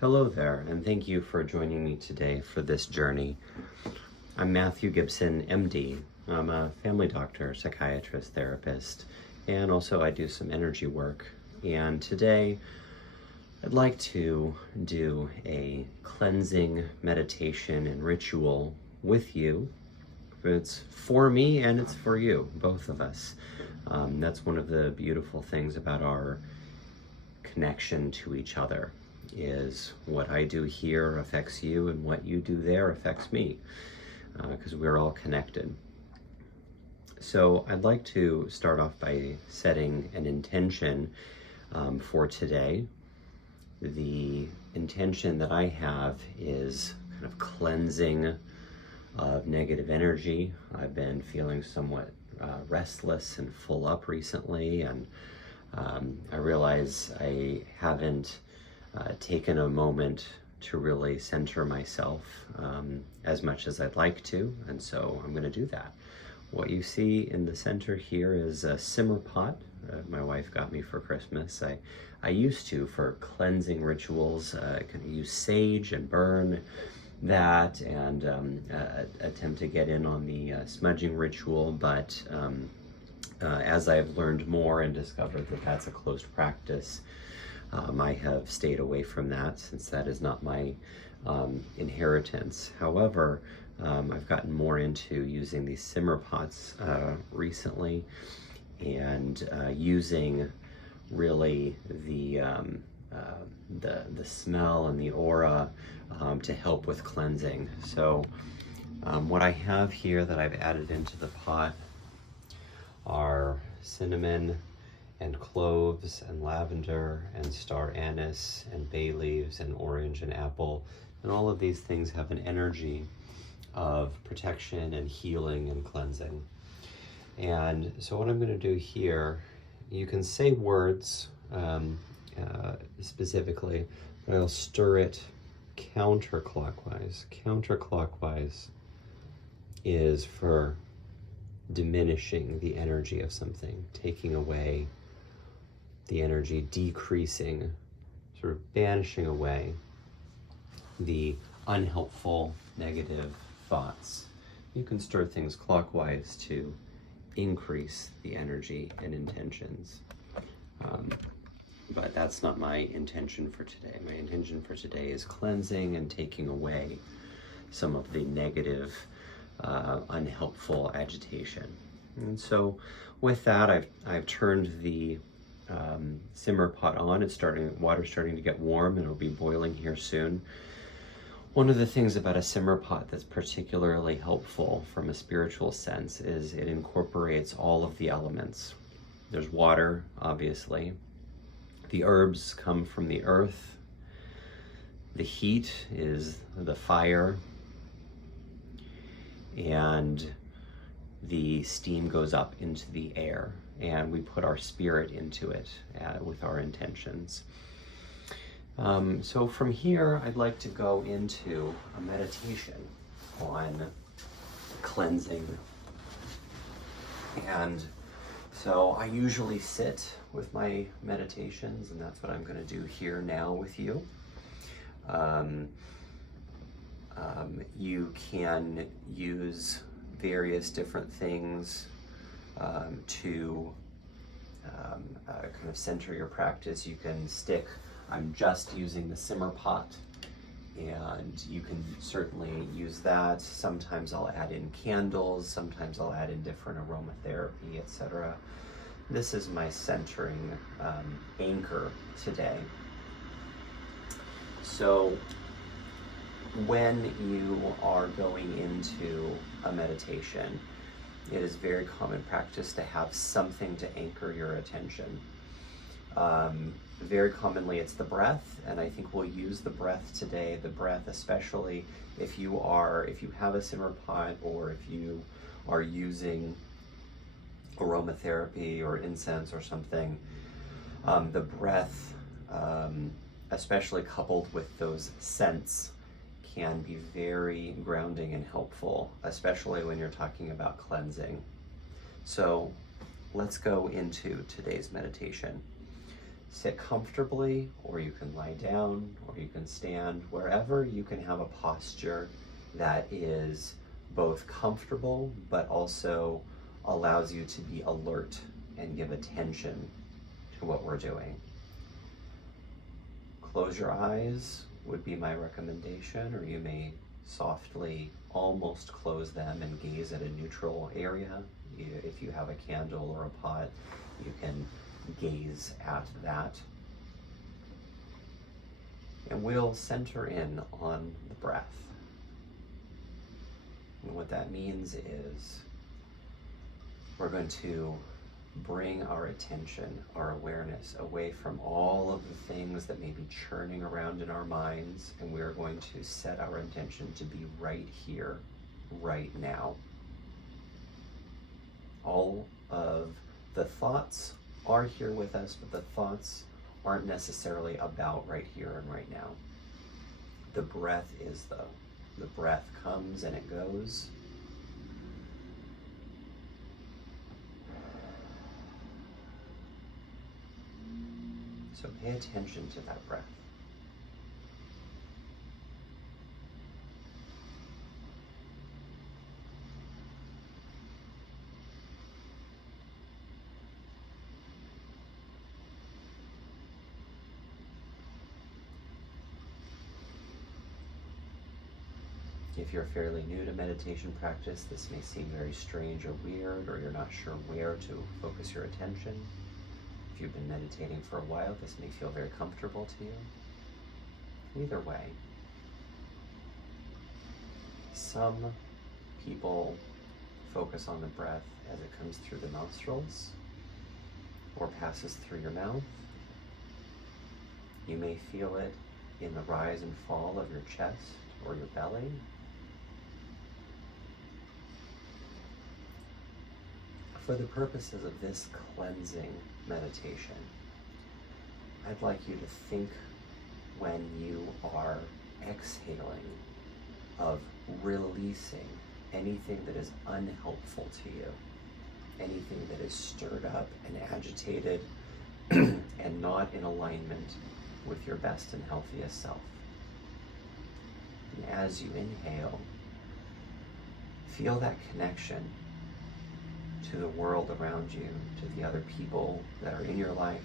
Hello there, and thank you for joining me today for this journey. I'm Matthew Gibson, MD. I'm a family doctor, psychiatrist, therapist, and also I do some energy work. And today I'd like to do a cleansing meditation and ritual with you. It's for me and it's for you, both of us. That's one of the beautiful things about our connection to each other, is what I do here affects you and what you do there affects me, because we're all connected. So I'd like to start off by setting an intention for today. The intention that I have is kind of cleansing of negative energy. I've been feeling somewhat restless and full up recently, and I realize I haven't taken a moment to really center myself as much as I'd like to, and so I'm going to do that. What you see in the center here is a simmer pot my wife got me for Christmas. I used to, for cleansing rituals, kind of use sage and burn that and attempt to get in on the smudging ritual, but as I've learned more and discovered that that's a closed practice, I have stayed away from that, since that is not my inheritance. However, I've gotten more into using these simmer pots recently, and using really the smell and the aura to help with cleansing. So what I have here that I've added into the pot are cinnamon and cloves and lavender and star anise and bay leaves and orange and apple, and all of these things have an energy of protection and healing and cleansing. And so what I'm going to do here, you can say words specifically, but I'll stir it counterclockwise. Counterclockwise is for diminishing the energy of something, taking away the energy, decreasing, sort of banishing away the unhelpful, negative thoughts. You can stir things clockwise to increase the energy and intentions. But that's not my intention for today. My intention for today is cleansing and taking away some of the negative, unhelpful agitation. And so with that, I've turned the simmer pot on. It's water's starting to get warm, and it'll be boiling here soon. One of the things about a simmer pot that's particularly helpful from a spiritual sense is it incorporates all of the elements. There's water, obviously. The herbs come from the earth. The heat is the fire. And the steam goes up into the air, and we put our spirit into it with our intentions. So from here, I'd like to go into a meditation on cleansing. And so I usually sit with my meditations, and that's what I'm going to do here now with you. You can use various different things to kind of center your practice. You can stick, I'm just using the simmer pot, and you can certainly use that. Sometimes I'll add in candles, sometimes I'll add in different aromatherapy, etc. This is my centering anchor today. So when you are going into a meditation, it is very common practice to have something to anchor your attention. Very commonly it's the breath, and I think we'll use the breath today. The breath, especially if you have a simmer pot, or if you are using aromatherapy or incense or something, the breath, especially coupled with those scents, can be very grounding and helpful, especially when you're talking about cleansing. So let's go into today's meditation. sit comfortably, or you can lie down, or you can stand, wherever you can have a posture that is both comfortable but also allows you to be alert and give attention to what we're doing. Close your eyes would be my recommendation, or you may softly almost close them and gaze at a neutral area. If you have a candle or a pot, you can gaze at that. And we'll center in on the breath. And what that means is we're going to bring our attention, our awareness away from all of the things that may be churning around in our minds, and we're going to set our intention to be right here, right now. All of the thoughts are here with us, but the thoughts aren't necessarily about right here and right now. The breath is, though. The breath comes and it goes. So pay attention to that breath. If you're fairly new to meditation practice, this may seem very strange or weird, or you're not sure where to focus your attention. If you've been meditating for a while, this may feel very comfortable to you. Either way, some people focus on the breath as it comes through the nostrils or passes through your mouth. You may feel it in the rise and fall of your chest or your belly. For the purposes of this cleansing meditation, I'd like you to think, when you are exhaling, of releasing anything that is unhelpful to you, anything that is stirred up and agitated and not in alignment with your best and healthiest self. And as you inhale, feel that connection to the world around you, to the other people that are in your life,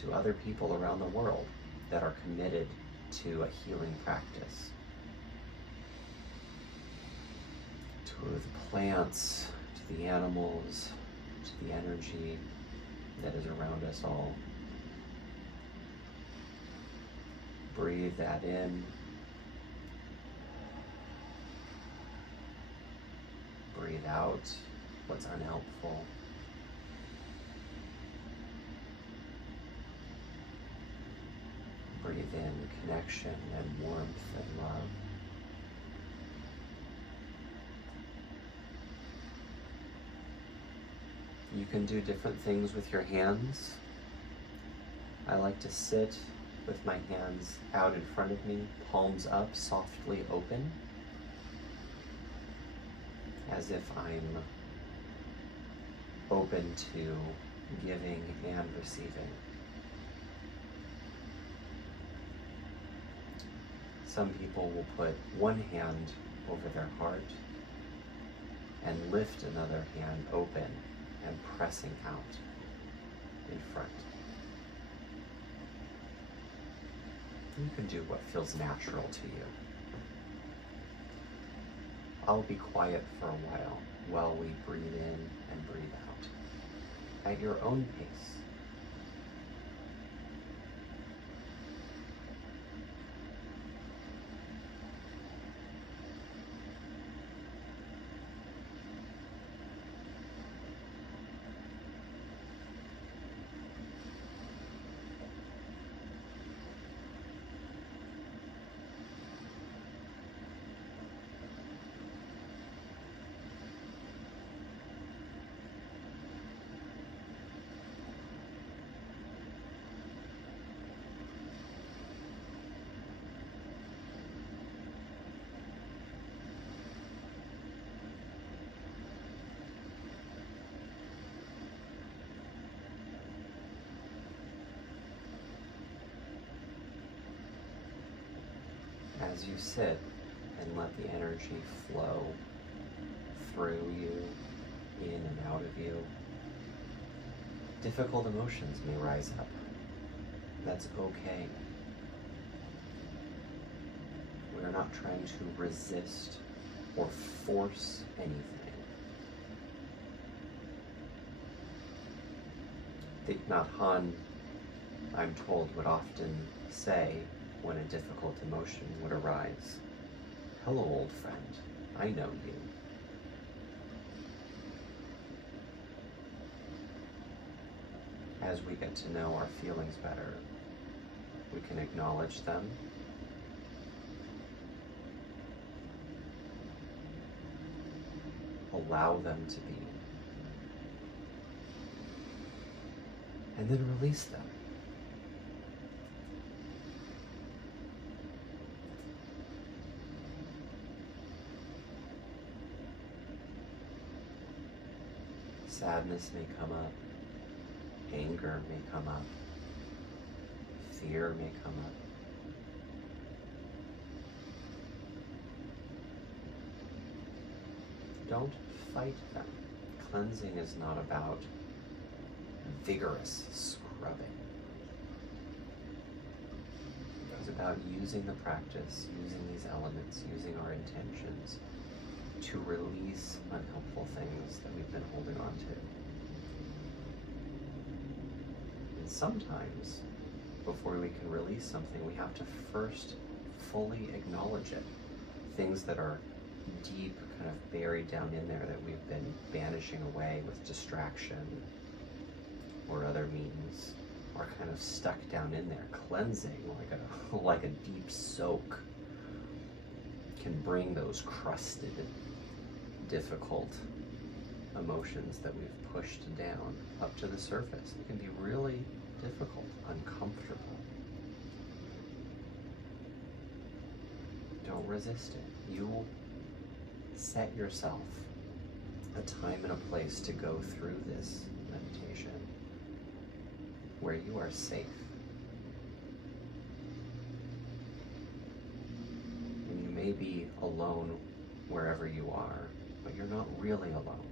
to other people around the world that are committed to a healing practice, to the plants, to the animals, to the energy that is around us all. Breathe that in. Breathe out what's unhelpful. Breathe in connection and warmth and love. You can do different things with your hands. I like to sit with my hands out in front of me, palms up, softly open, as if I'm open to giving and receiving. Some people will put one hand over their heart and lift another hand open and pressing out in front. You can do what feels natural to you. I'll be quiet for a while we breathe in and breathe out at your own pace. As you sit and let the energy flow through you, in and out of you, difficult emotions may rise up. That's okay. We're not trying to resist or force anything. Thich Nhat Hanh, I'm told, would often say when a difficult emotion would arise, "Hello, old friend, I know you." As we get to know our feelings better, we can acknowledge them, allow them to be, and then release them. Sadness may come up, anger may come up, fear may come up. Don't fight them. Cleansing is not about vigorous scrubbing. It's about using the practice, using these elements, using our intentions to release unhelpful things that we've been holding on to. And sometimes, before we can release something, we have to first fully acknowledge it. Things that are deep, kind of buried down in there that we've been banishing away with distraction or other means are kind of stuck down in there. Cleansing, like a deep soak, can bring those crusted, difficult emotions that we've pushed down up to the surface. It can be really difficult, uncomfortable. Don't resist it. You will set yourself a time and a place to go through this meditation where you are safe. And you may be alone wherever you are, but you're not really alone.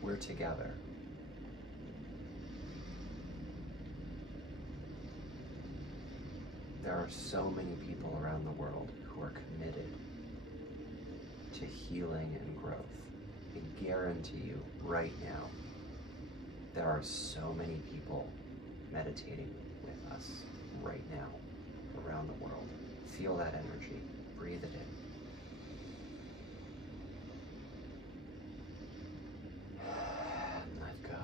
We're together. There are so many people around the world who are committed to healing and growth. I guarantee you right now, there are so many people meditating with us right now around the world. Feel that energy. Breathe it in. And let go.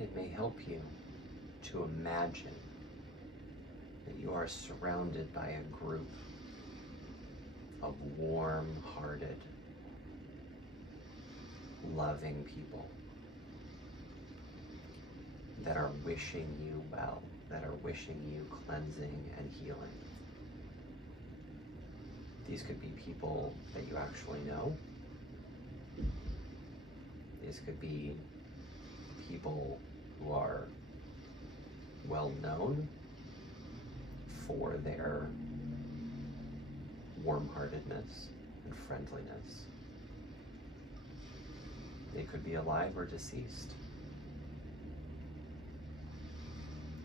It may help you to imagine that you are surrounded by a group of warm-hearted, loving people that are wishing you well, that are wishing you cleansing and healing. These could be people that you actually know. These could be people who are well known for their warm-heartedness and friendliness. They could be alive or deceased.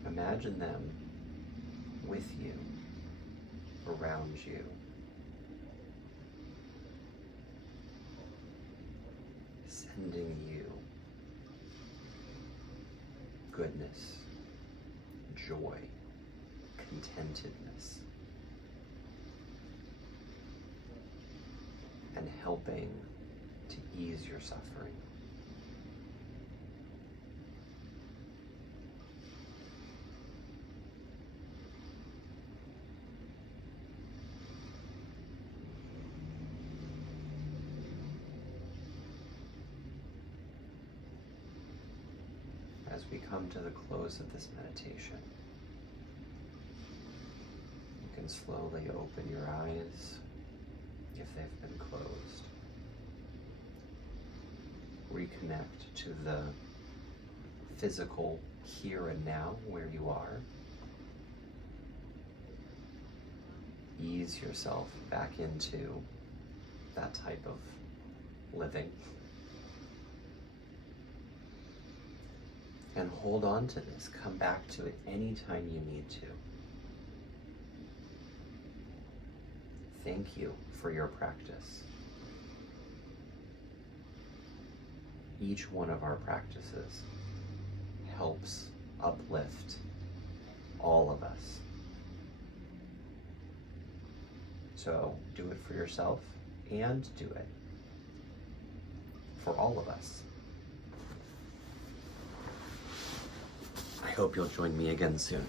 Imagine them with you, around you. Sending you goodness, joy, contentedness, and helping to ease your suffering. as we come to the close of this meditation, you can slowly open your eyes if they've been closed. Reconnect to the physical here and now where you are. Ease yourself back into that type of living. And hold on to this. Come back to it anytime you need to. Thank you for your practice. Each one of our practices helps uplift all of us. So do it for yourself and do it for all of us. I hope you'll join me again soon.